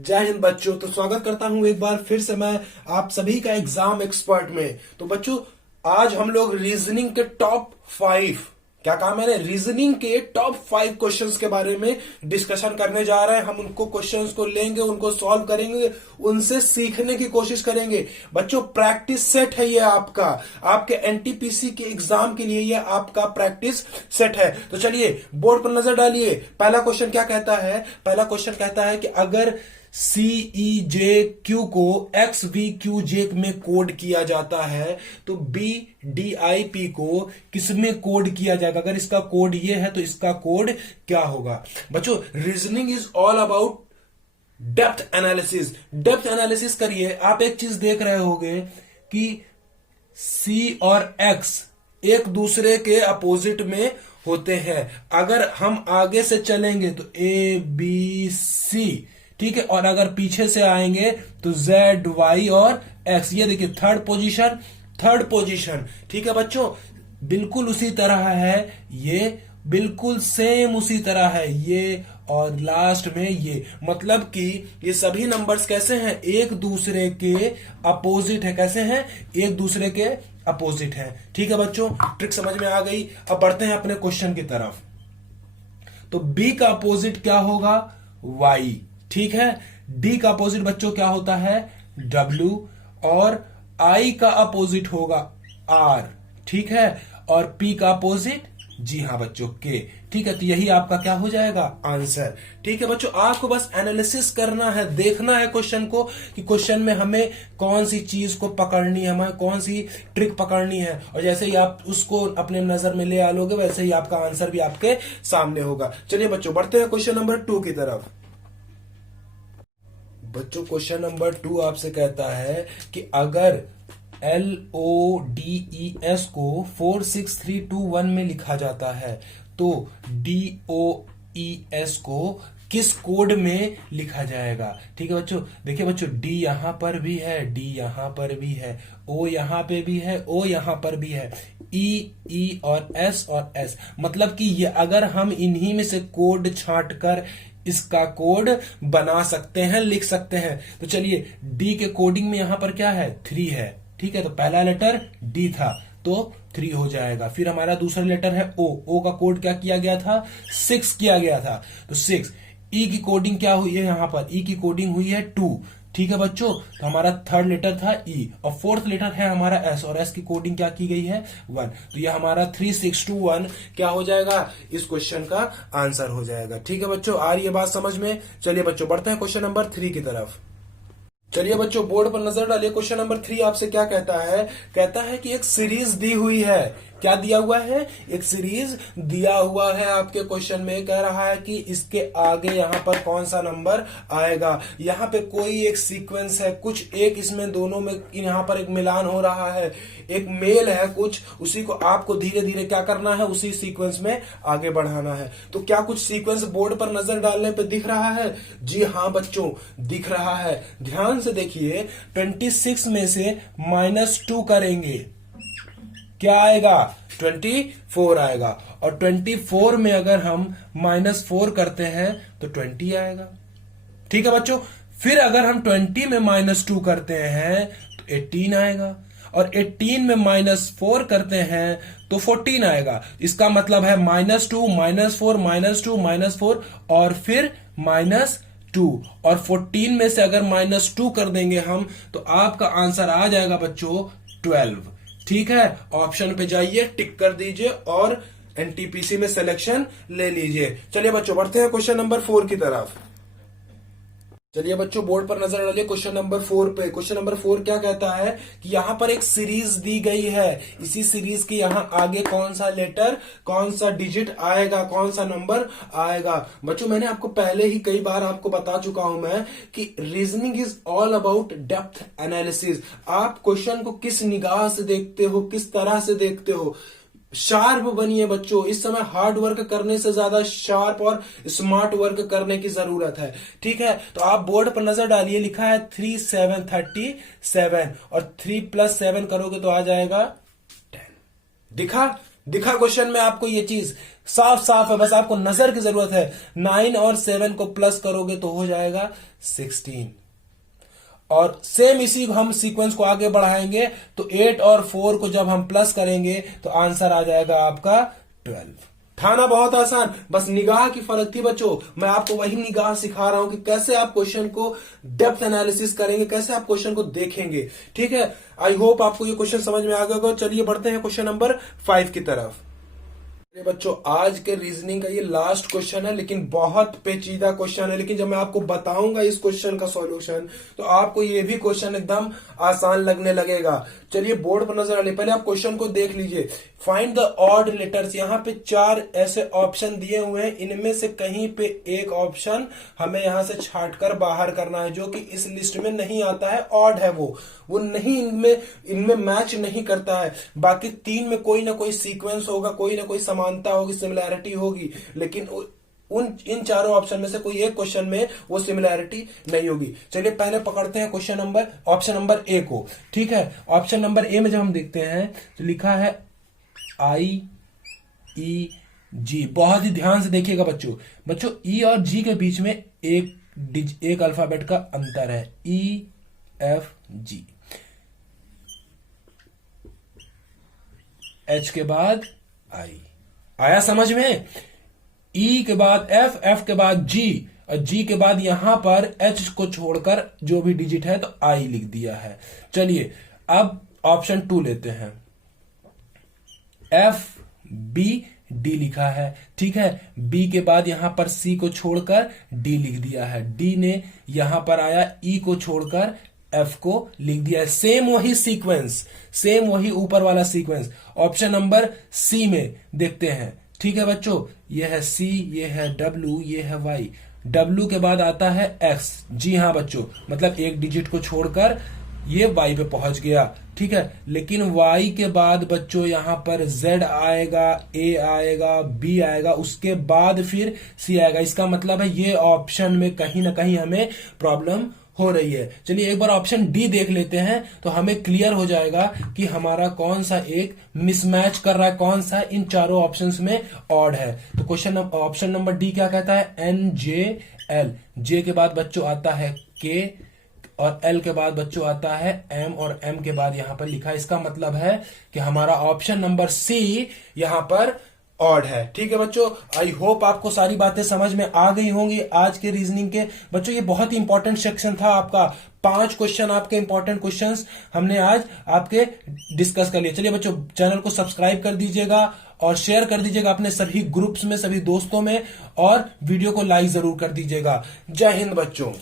जय हिंद बच्चों। तो स्वागत करता हूं एक बार फिर से मैं आप सभी का एग्जाम एक्सपर्ट में। तो बच्चों आज हम लोग रीजनिंग के टॉप 5, क्या कहा मैंने, रीजनिंग के टॉप 5 क्वेश्चंस के बारे में डिस्कशन करने जा रहे हैं। हम उनको क्वेश्चंस को लेंगे, उनको सॉल्व करेंगे, उनसे सीखने की कोशिश करेंगे। बच्चों प्रैक्टिस सेट है ये आपका, आपके एनटीपीसी के एग्जाम के लिए ये आपका प्रैक्टिस सेट है। तो चलिए बोर्ड पर नजर डालिए। पहला क्वेश्चन क्या कहता है? पहला क्वेश्चन कहता है कि अगर CEJ-Q को XVQJ में कोड किया जाता है तो BDIP को किसमें कोड किया जाएगा? अगर इसका कोड ये है तो इसका कोड क्या होगा? बच्चों reasoning is all about depth analysis. Depth analysis करिए। आप एक चीज देख रहे होंगे कि C और X एक दूसरे के अपोजिट में होते हैं। अगर हम आगे से चलेंगे तो ABC, ठीक है, और अगर पीछे से आएंगे तो ZY और X। ये देखिए थर्ड पोजीशन, ठीक है बच्चों, बिल्कुल उसी तरह है ये, बिल्कुल सेम उसी तरह है ये, और लास्ट में ये। मतलब कि ये सभी नंबर्स कैसे हैं? एक दूसरे के अपोजिट है। कैसे हैं? एक दूसरे के अपोजिट है। ठीक है बच्चों, ट्रिक समझ में आ गई। अब बढ़ते हैं अपने क्वेश्चन की तरफ। तो B का अपोजिट क्या होगा? Y, ठीक है। D का अपोजिट बच्चों क्या होता है? W, और I का अपोजिट होगा R, ठीक है, और P का अपोजिट, जी हाँ बच्चों, K, ठीक है। तो यही आपका क्या हो जाएगा? आंसर। ठीक है बच्चों, आपको बस एनालिसिस करना है, देखना है क्वेश्चन को कि क्वेश्चन में हमें कौन सी चीज को पकड़नी है, हमें कौन सी ट्रिक पकड़नी है, और जैसे ही आप उसको अपने नजर में ले आ लोगे वैसे ही आपका आंसर भी आपके सामने होगा। चलिए बच्चों बढ़ते हैं क्वेश्चन नंबर 2 की तरफ। बच्चों क्वेश्चन नंबर 2 आपसे कहता है कि अगर LODES को 46321 में लिखा जाता है तो DOES को किस कोड में लिखा जाएगा? ठीक है बच्चों, देखिए बच्चों, D यहां पर भी है, D यहां पर भी है, O यहां पे भी है, O यहां पर भी है, E और S, मतलब कि ये अगर हम इन्हीं में से कोड छांट कर इसका कोड बना सकते हैं, लिख सकते हैं। तो चलिए D के कोडिंग में यहां पर क्या है? 3 है, ठीक है। तो पहला लेटर D था तो 3 हो जाएगा। फिर हमारा दूसरा लेटर है O का कोड क्या किया गया था? 6 किया गया था, तो 6। E की कोडिंग क्या हुई है? यहां पर E की कोडिंग हुई है 2, ठीक है बच्चों। तो हमारा थर्ड लेटर था E, और फोर्थ लेटर है हमारा S, और S की कोडिंग क्या की गई है? 1। तो ये हमारा 3621 क्या हो जाएगा? इस क्वेश्चन का आंसर हो जाएगा। ठीक है बच्चों, आ रही है बात समझ में? चलिए बच्चों बढ़ते हैं क्वेश्चन नंबर 3 की तरफ। चलिए बच्चों बोर्ड पर नजर डालिए। क्वेश्चन नंबर 3 आपसे क्या कहता है? कहता है कि एक सीरीज दी हुई है। क्या दिया हुआ है? एक सीरीज दिया हुआ है आपके क्वेश्चन में। कह रहा है कि इसके आगे यहां पर कौन सा नंबर आएगा। यहां पे कोई एक सीक्वेंस है, कुछ एक इसमें दोनों में यहां पर एक मिलान हो रहा है, एक मेल है कुछ, उसी को आपको धीरे धीरे क्या करना है? उसी सीक्वेंस में आगे बढ़ाना है। तो क्या कुछ सीक्वेंस बोर्ड पर नजर डालने पे दिख रहा है? जी हाँ बच्चों, दिख रहा है। ध्यान से देखिए, 26 में से -2 करेंगे, क्या आएगा? 24 आएगा, और 24 में अगर हम -4 करते हैं तो 20 आएगा, ठीक है बच्चों। फिर अगर हम 20 में -2 करते हैं तो 18 आएगा, और 18 में -4 करते हैं तो 14 आएगा। इसका मतलब है -2 -4 -2 -4 और फिर -2, और 14 में से अगर -2 कर देंगे हम तो आपका आंसर आ जाएगा बच्चों 12। ठीक है, ऑप्शन पे जाइए, टिक कर दीजिए और एनटीपीसी में सिलेक्शन ले लीजिए। चलिए बच्चों बढ़ते हैं क्वेश्चन नंबर 4 की तरफ। चलिए बच्चों बोर्ड पर नजर डालिए क्वेश्चन नंबर 4 पे। क्वेश्चन नंबर 4 क्या कहता है कि यहां पर एक सीरीज दी गई है। इसी सीरीज के यहां आगे कौन सा लेटर, कौन सा डिजिट आएगा, कौन सा नंबर आएगा? बच्चों मैंने आपको पहले ही कई बार आपको बता चुका हूं मैं कि reasoning is all about depth analysis. आप क्वेश्चन को किस निगाह से देखते हो, किस तरह से देखते हो। शार्प बनिए बच्चों, इस समय हार्ड वर्क करने से ज्यादा शार्प और स्मार्ट वर्क करने की जरूरत है। ठीक है, तो आप बोर्ड पर नजर डालिए, लिखा है 3 7 37, और 3 + 7 करोगे तो आ जाएगा 10। दिखा? दिखा क्वेश्चन में आपको ये चीज साफ साफ है, बस आपको नजर की जरूरत है। 9 और 7 को प्लस करोगे तो हो जाएगा 16, और सेम इसी हम सीक्वेंस को आगे बढ़ाएंगे तो 8 और 4 को जब हम प्लस करेंगे तो आंसर आ जाएगा आपका 12। ठाना बहुत आसान, बस निगाह की फर्क थी बच्चों। मैं आपको वही निगाह सिखा रहा हूं कि कैसे आप क्वेश्चन को डेप्थ एनालिसिस करेंगे, कैसे आप क्वेश्चन को देखेंगे। ठीक है, आई होप आपको ये क्वेश्चन समझ में आ गया होगा। चलिए बढ़ते हैं क्वेश्चन नंबर 5 की तरफ। बच्चों आज के रीजनिंग का ये लास्ट क्वेश्चन है, लेकिन बहुत पेचीदा क्वेश्चन है। लेकिन जब मैं आपको बताऊंगा इस क्वेश्चन का सॉल्यूशन तो आपको ये भी क्वेश्चन एकदम आसान लगने लगेगा। चलिए बोर्ड पर नजर डालिए, पहले आप क्वेश्चन को देख लीजिए। फाइंड द ऑड लेटर्स, यहाँ पे 4 ऐसे ऑप्शन दिए हुए हैं, इनमें से कहीं पे एक ऑप्शन हमें यहां से छांट कर बाहर करना है, जो कि इस लिस्ट में नहीं आता है, ऑड है वो नहीं इनमें मैच नहीं करता है। बाकी 3 में कोई ना कोई सीक्वेंस होगा, कोई ना कोई समानता होगी, सिमिलैरिटी होगी, लेकिन इन चारों ऑप्शन में से कोई एक क्वेश्चन में वो सिमिलैरिटी नहीं होगी। चलिए पहले पकड़ते हैं ऑप्शन नंबर ए को। ठीक है, ऑप्शन नंबर ए में जब हम देखते हैं तो लिखा है IEG। बहुत ही ध्यान से देखिएगा बच्चों ई और जी के बीच में एक अल्फाबेट का अंतर है, EFG। H के बाद I आया समझ में? E के बाद F के बाद G, और G के बाद यहां पर H को छोड़कर जो भी डिजिट है तो I लिख दिया है। चलिए अब ऑप्शन 2 लेते हैं, FBD लिखा है। ठीक है, B के बाद यहां पर C को छोड़कर D लिख दिया है, D ने यहां पर आया E को छोड़कर F को लिख दिया है। सेम वही सीक्वेंस, सेम वही ऊपर वाला सीक्वेंस ऑप्शन नंबर C में देखते हैं। ठीक है बच्चों, ये है C, ये है W, ये है Y। W के बाद आता है X। जी हाँ बच्चों, मतलब एक डिजिट को छोड़कर ये Y पे पहुंच गया। ठीक है, लेकिन Y के बाद बच्चों यहां पर Z आएगा, A आएगा, B आएगा, उसके बाद फिर C आएगा। इसका मतलब है ये ऑप्शन में कहीं ना कहीं हमें प्रॉब्लम हो रही है। चलिए एक बार ऑप्शन डी देख लेते हैं तो हमें क्लियर हो जाएगा कि हमारा कौन सा एक मिसमैच कर रहा है, कौन सा इन चारों ऑप्शंस में ऑड है। तो क्वेश्चन ऑप्शन नंबर डी क्या कहता है, NJL। जे के बाद बच्चों आता है K, और L के बाद बच्चों आता है M, और M के बाद यहां पर लिखा है। इसका मतलब है कि हमारा ऑप्शन नंबर C यहां पर ऑड है। ठीक है बच्चों, आई होप आपको सारी बातें समझ में आ गई होंगी आज के रीजनिंग के। बच्चों ये बहुत ही इंपॉर्टेंट सेक्शन था आपका, 5 क्वेश्चन आपके इंपॉर्टेंट क्वेश्चंस हमने आज आपके डिस्कस कर लिए। चलिए बच्चों चैनल को सब्सक्राइब कर दीजिएगा और शेयर कर दीजिएगा अपने सभी ग्रुप्स में, सभी दोस्तों में, और वीडियो को लाइक जरूर कर दीजिएगा। जय हिंद बच्चों।